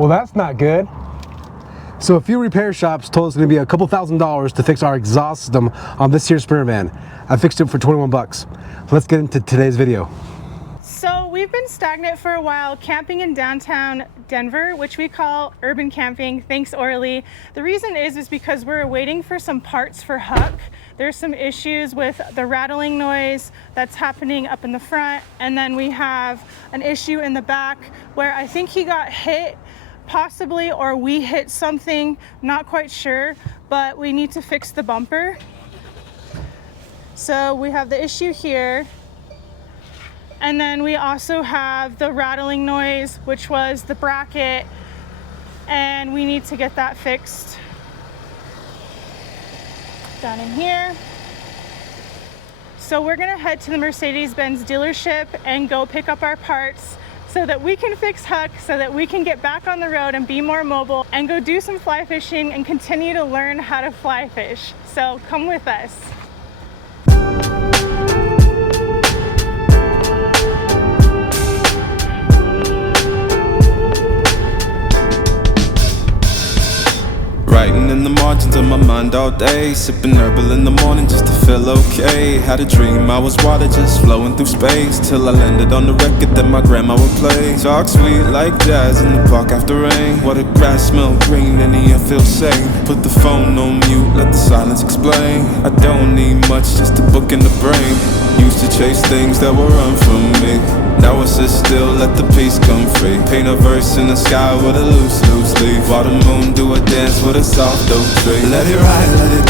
Well, that's not good. So a few repair shops told us it's gonna be a couple $1,000s to fix our exhaust system on this here Sprinter van. I fixed it for 21 bucks. Let's get into today's video. So we've been stagnant for a while camping in downtown Denver, which we call urban camping. Thanks, Orly. The reason is because we're waiting for some parts for Huck. There's some issues with the rattling noise that's happening up in the front, and then we have an issue in the back where I think he got hit possibly, or we hit something, not quite sure, but we need to fix the bumper. So we have the issue here. And then we also have the rattling noise, which was the bracket, and we need to get that fixed down in here. So we're gonna head to the Mercedes-Benz dealership and go pick up our parts so that we can fix Huck, so that we can get back on the road and be more mobile and go do some fly fishing and continue to learn how to fly fish. So come with us. Writing in the margins of my mind all day, sipping herbal in the morning just to feel okay. Had a dream I was water just flowing through space, till I landed on the record that my grandma would play. Talk sweet like jazz in the park after rain. Water grass smell green and the air feels sane. Put the phone on mute, let the silence explain. I don't need much, just a book in the brain. Used to chase things that were run from me. Now I sit still, let the peace come free. Paint a verse in the sky with a loose leaf. While the moon do a dance with a soft oak tree. Let it ride, let it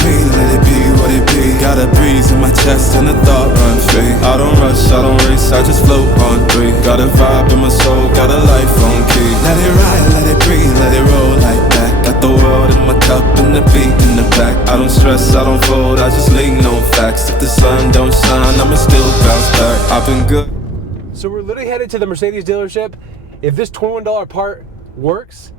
be what it be. Got a breeze in my chest and a thought run free. I don't rush, I don't race, I just float on three. Got a vibe in my soul, got a life on key. Let it ride, let it breathe, let it roll like that. Got the world in my cup and the beat in the back. I don't stress, I don't fold, I just lean on facts. If the sun don't shine, I'ma still bounce back. I've been good. So we're literally headed to the Mercedes dealership. If this $21 part works,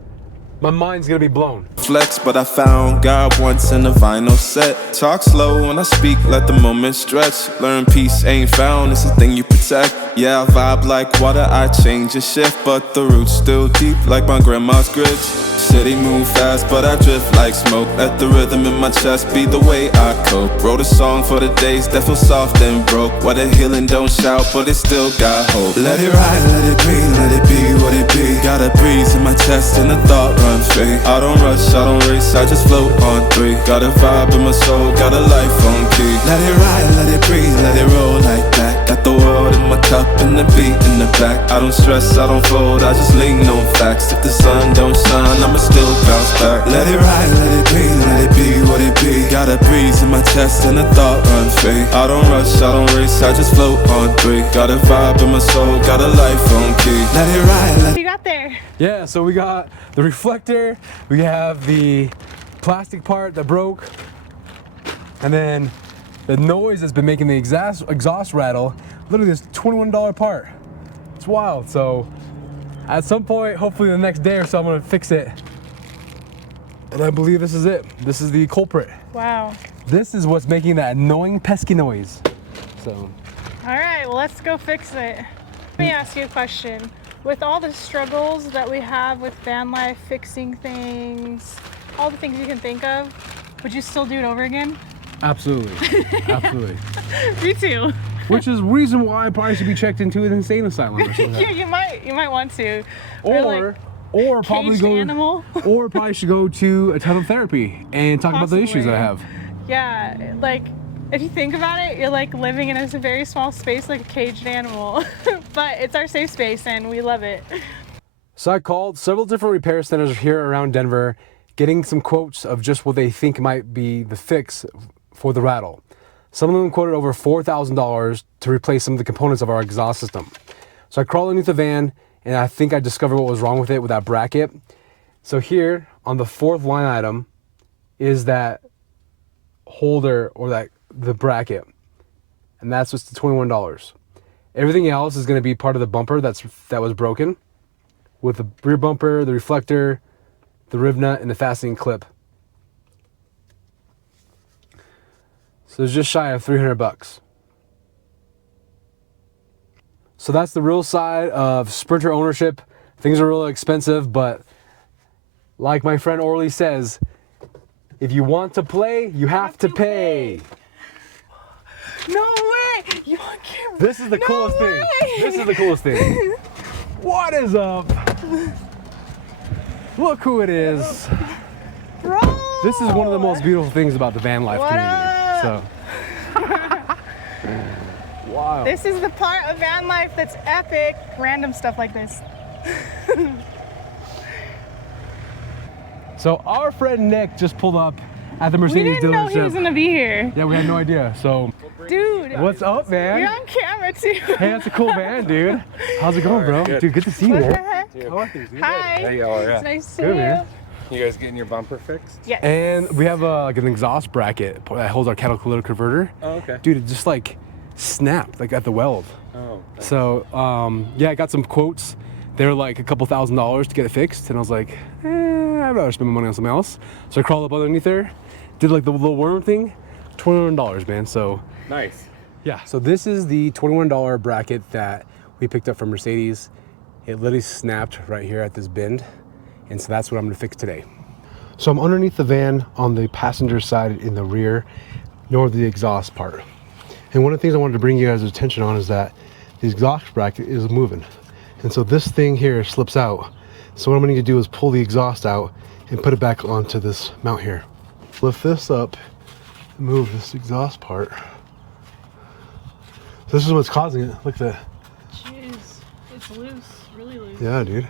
my mind's gonna be blown. Flex, but I found God once in a vinyl set. Talk slow when I speak, let the moment stretch. Learn peace ain't found, it's a thing you protect. Yeah, I vibe like water, I change and shift, but the roots still deep like my grandma's grits. City move fast, but I drift like smoke. Let the rhythm in my chest be the way I cope. Wrote a song for the days that feel soft and broke. Where the healing don't shout, but it still got hope. Let it ride, let it be, let it be what it be. Got a breeze in my chest and a thought run free. I don't rush, I don't race, I just float on three. Got a vibe in my soul, got a life on key. Let it ride, let it breathe, let it roll like that. Got the world in my cup and the beat in the back. I don't stress, I don't fold, I just lean on facts. If the sun don't shine, I'ma still bounce back. Let it ride, let it be, let it be what it be. Got a breeze in my chest and a thought run free. I don't rush, I don't race, I just float on three. Got a vibe in my soul, got a life on key. Let it ride, let What you got there? Yeah, so we got the reflector, we have the plastic part that broke, and then the noise that's been making the exhaust rattle. Literally this $21 part. It's wild. So at some point, hopefully the next day or so, I'm gonna fix it. And I believe this is it. This is the culprit. Wow. This is what's making that annoying pesky noise. So. All right, well, let's go fix it. Let me ask you a question. With all the struggles that we have with van life, fixing things, all the things you can think of, would you still do it over again? Absolutely. Absolutely. Me too. Which is reason why I probably should be checked into an insane asylum or something. Yeah, you might want to. Or probably go animal. Or probably should go to a ton of therapy and talk about the issues I have. Yeah, like if you think about it, you're like living in a very small space like a caged animal. But it's our safe space and we love it. So I called several different repair centers here around Denver, getting some quotes of just what they think might be the fix for the rattle. Some of them quoted over $4,000 to replace some of the components of our exhaust system. So I crawled underneath the van and I think I discovered what was wrong with it with that bracket. So here on the fourth line item is that holder or the bracket, and that's just the $21. Everything else is going to be part of the bumper that was broken, with the rear bumper, the reflector, the rib nut, and the fastening clip. So it's just shy of 300 bucks. So that's the real side of Sprinter ownership. Things are really expensive, but like my friend Orly says, if you want to play, you have to pay. No way! You on camera? This is the coolest thing. This is the coolest thing. What is up? Look who it is. Bro! This is one of the most beautiful things about the van life What community. up? So, wow. This is the part of van life that's epic. Random stuff like this. So our friend Nick just pulled up at the We Mercedes didn't know dealership. he was gonna be here. Yeah, we had no idea. So, Dude, what's up, man? you're on camera too. Hey, that's a cool van, dude. How's it going, bro? Dude, good to see you, What the man. heck? How are things, dude? Hi. Hey, y'all, It's yeah. nice to see Good, you. man. You guys getting your bumper fixed? Yes. And we have like an exhaust bracket that holds our catalytic converter. Oh, okay. Dude, it just like snapped like at the weld. Oh, thanks. So yeah, I got some quotes. They're like a couple $1,000s to get it fixed, and I was like, I'd rather spend my money on something else. So I crawled up underneath there, did like the little worm thing, $21, man. So Nice. yeah. So this is the $21 bracket that we picked up from Mercedes. It literally snapped right here at this bend, and so that's what I'm gonna fix today. So I'm underneath the van on the passenger side in the rear, north of the exhaust part. And one of the things I wanted to bring you guys' attention on is that the exhaust bracket is moving. And so this thing here slips out. So what I'm gonna need to do is pull the exhaust out and put it back onto this mount here. Lift this up and move this exhaust part. So this is what's causing it. Look at that. Jeez, it's loose, really loose. Yeah, dude.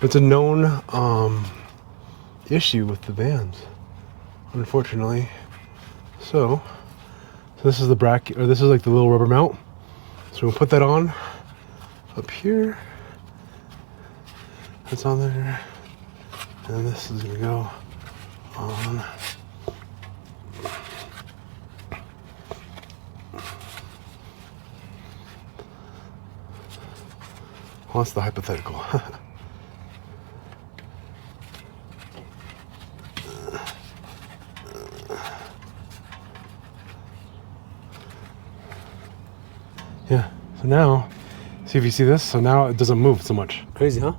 It's a known issue with the vans, unfortunately. So this is the bracket, or this is like the little rubber mount. So we'll put that on up here. That's on there. And this is gonna go on. Well, that's the hypothetical. Yeah, so now, see if you see this, so now it doesn't move so much. Crazy, huh?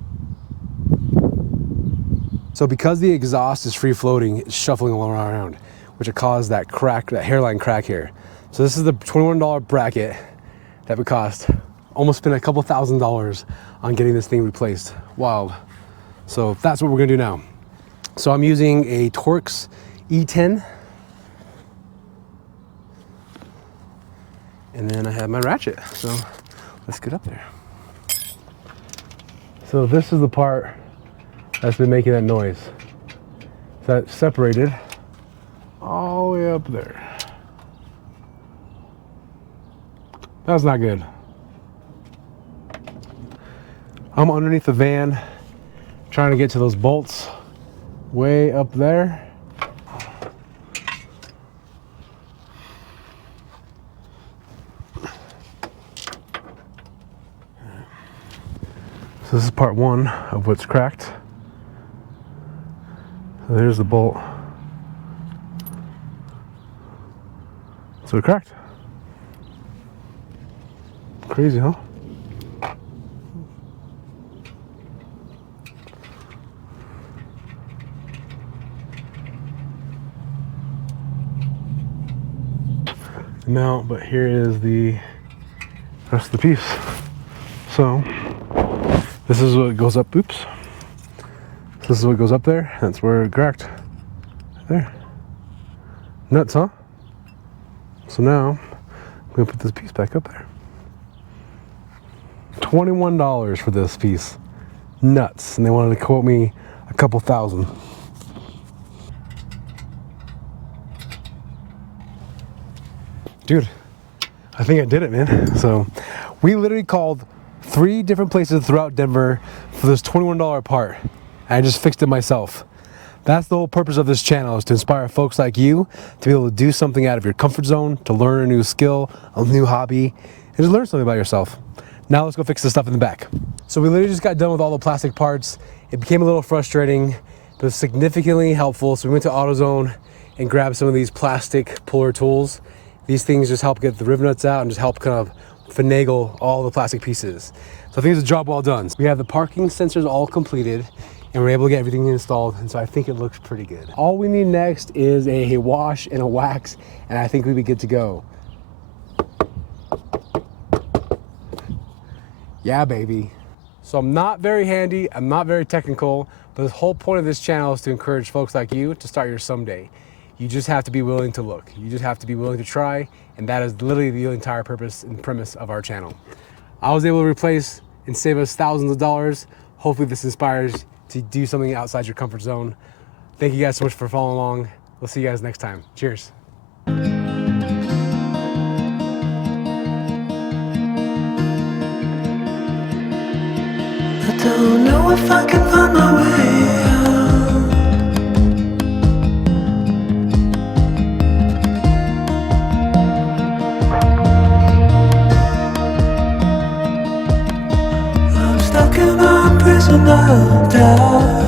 So because the exhaust is free floating, it's shuffling all around, which would cause that crack, that hairline crack here. So this is the $21 bracket that would cost, almost spent a couple $1,000s on getting this thing replaced. Wild. So that's what we're gonna do now. So I'm using a Torx E10. And then I have my ratchet, so let's get up there. So this is the part that's been making that noise. So that separated all the way up there. That's not good. I'm underneath the van, trying to get to those bolts way up there. So this is part one of what's cracked. So there's the bolt. So it cracked. Crazy, huh? Now, but here is the rest of the piece. So this is what goes up. Oops. This is what goes up there. That's where it cracked. There. Nuts, huh? So now I'm gonna put this piece back up there. $21 for this piece. Nuts. And they wanted to quote me a couple thousand. Dude, I think I did it, man. So we literally called 3 different places throughout Denver for this $21 part. And I just fixed it myself. That's the whole purpose of this channel, is to inspire folks like you to be able to do something out of your comfort zone, to learn a new skill, a new hobby, and just learn something about yourself. Now let's go fix the stuff in the back. So we literally just got done with all the plastic parts. It became a little frustrating, but significantly helpful. So we went to AutoZone and grabbed some of these plastic puller tools. These things just help get the riv nuts out and just help kind of finagle all the plastic pieces. So I think it's a job well done. We have the parking sensors all completed and we're able to get everything installed, and so I think it looks pretty good. All we need next is a wash and a wax, and I think we'll be good to go. Yeah, baby. So I'm not very handy, I'm not very technical, but the whole point of this channel is to encourage folks like you to start yours someday. You just have to be willing to look. You just have to be willing to try, and that is literally the entire purpose and premise of our channel. I was able to replace and save us thousands of dollars. Hopefully this inspires to do something outside your comfort zone. Thank you guys so much for following along. We'll see you guys next time. Cheers. I don't know if I can find my way out. I'm stuck in a prison of doubt.